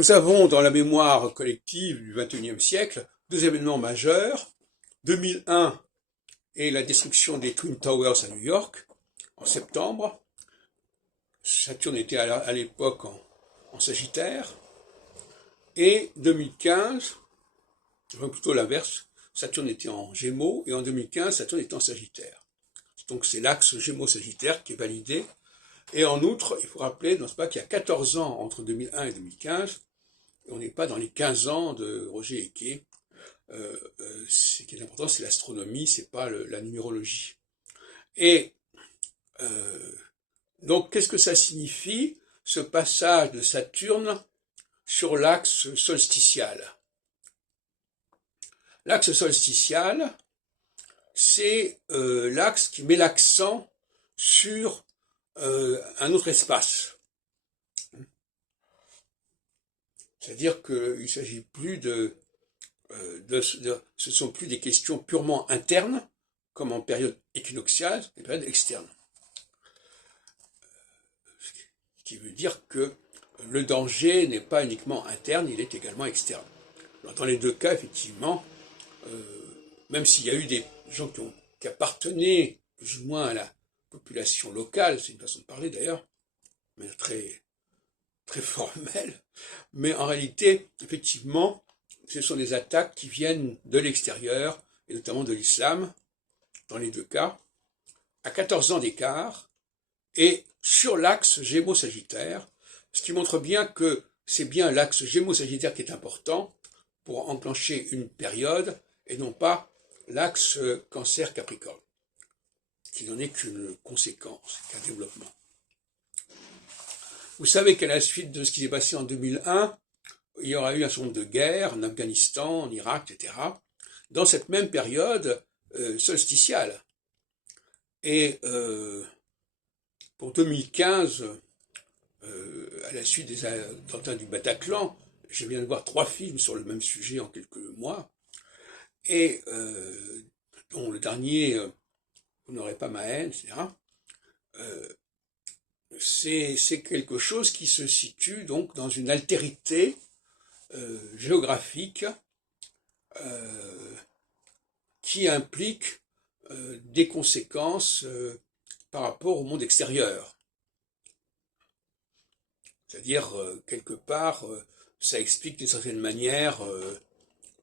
Nous avons dans la mémoire collective du XXIe siècle deux événements majeurs. 2001 et la destruction des Twin Towers à New York en septembre. Saturne était à l'époque en Sagittaire. Et 2015, enfin plutôt l'inverse, Saturne était en Gémeaux et en 2015, Saturne était en Sagittaire. Donc c'est l'axe Gémeaux-Sagittaire qui est validé. Et en outre, il faut rappeler, n'est-ce pas, qu'il y a 14 ans entre 2001 et 2015, et on n'est pas dans les 15 ans de Roger Hecke. Ce qui est important, c'est l'astronomie, c'est pas la numérologie. Et donc, qu'est-ce que ça signifie, ce passage de Saturne sur l'axe solsticial? L'axe solsticial, c'est l'axe qui met l'accent sur un autre espace. C'est-à-dire qu'il ne s'agit plus ce sont plus des questions purement internes, comme en période équinoxiale, des périodes externes. Ce qui veut dire que le danger n'est pas uniquement interne, il est également externe. Alors, dans les deux cas, effectivement, même s'il y a eu des gens qui appartenaient plus ou moins à la population locale, c'est une façon de parler d'ailleurs, mais très, très formelle, mais en réalité, effectivement, ce sont des attaques qui viennent de l'extérieur, et notamment de l'islam, dans les deux cas, à 14 ans d'écart, et sur l'axe Gémeaux-Sagittaire, ce qui montre bien que c'est bien l'axe Gémeaux-Sagittaire qui est important pour enclencher une période, et non pas l'axe Cancer-Capricorne, qui n'en est qu'une conséquence, qu'un développement. Vous savez qu'à la suite de ce qui s'est passé en 2001, il y aura eu un certain nombre de guerres en Afghanistan, en Irak, etc., dans cette même période solsticiale. Et pour 2015, à la suite des attentats du Bataclan, je viens de voir 3 films sur le même sujet en quelques mois, et dont le dernier, Vous n'aurez pas ma haine, etc., c'est quelque chose qui se situe donc dans une altérité géographique qui implique des conséquences par rapport au monde extérieur. C'est-à-dire, quelque part, ça explique d'une certaine manière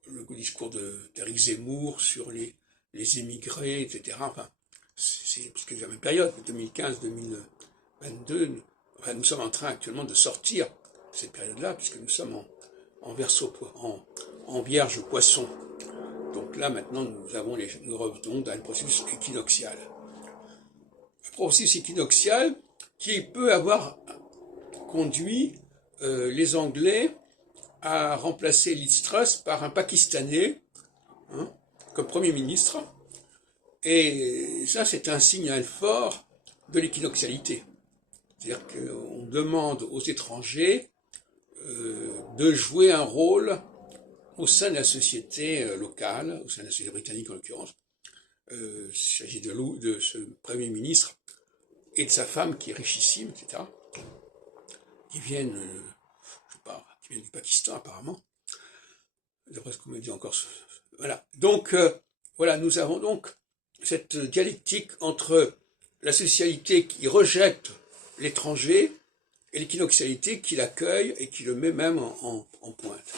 le discours d'Éric Zemmour sur les émigrés, etc. Enfin, c'est parce que c'est la même période, 2015-2022, enfin, nous sommes en train actuellement de sortir de cette période-là, puisque nous sommes en Verseau, en Vierge Poisson. Donc là, maintenant, nous revenons dans un processus équinoxial. Un processus équinoxial qui peut avoir conduit les Anglais à remplacer Liz Truss par un Pakistanais comme Premier ministre. Et ça, c'est un signal fort de l'équinoxialité. C'est-à-dire qu'on demande aux étrangers de jouer un rôle au sein de la société locale, au sein de la société britannique en l'occurrence. Il s'agit de ce Premier ministre et de sa femme qui est richissime, etc., qui viennent, je sais pas, qui viennent du Pakistan apparemment, d'après ce qu'on me dit encore. Voilà. Donc, voilà, nous avons donc cette dialectique entre la socialité qui rejette l'étranger et l'équinoxialité qui l'accueille et qui le met même en pointe.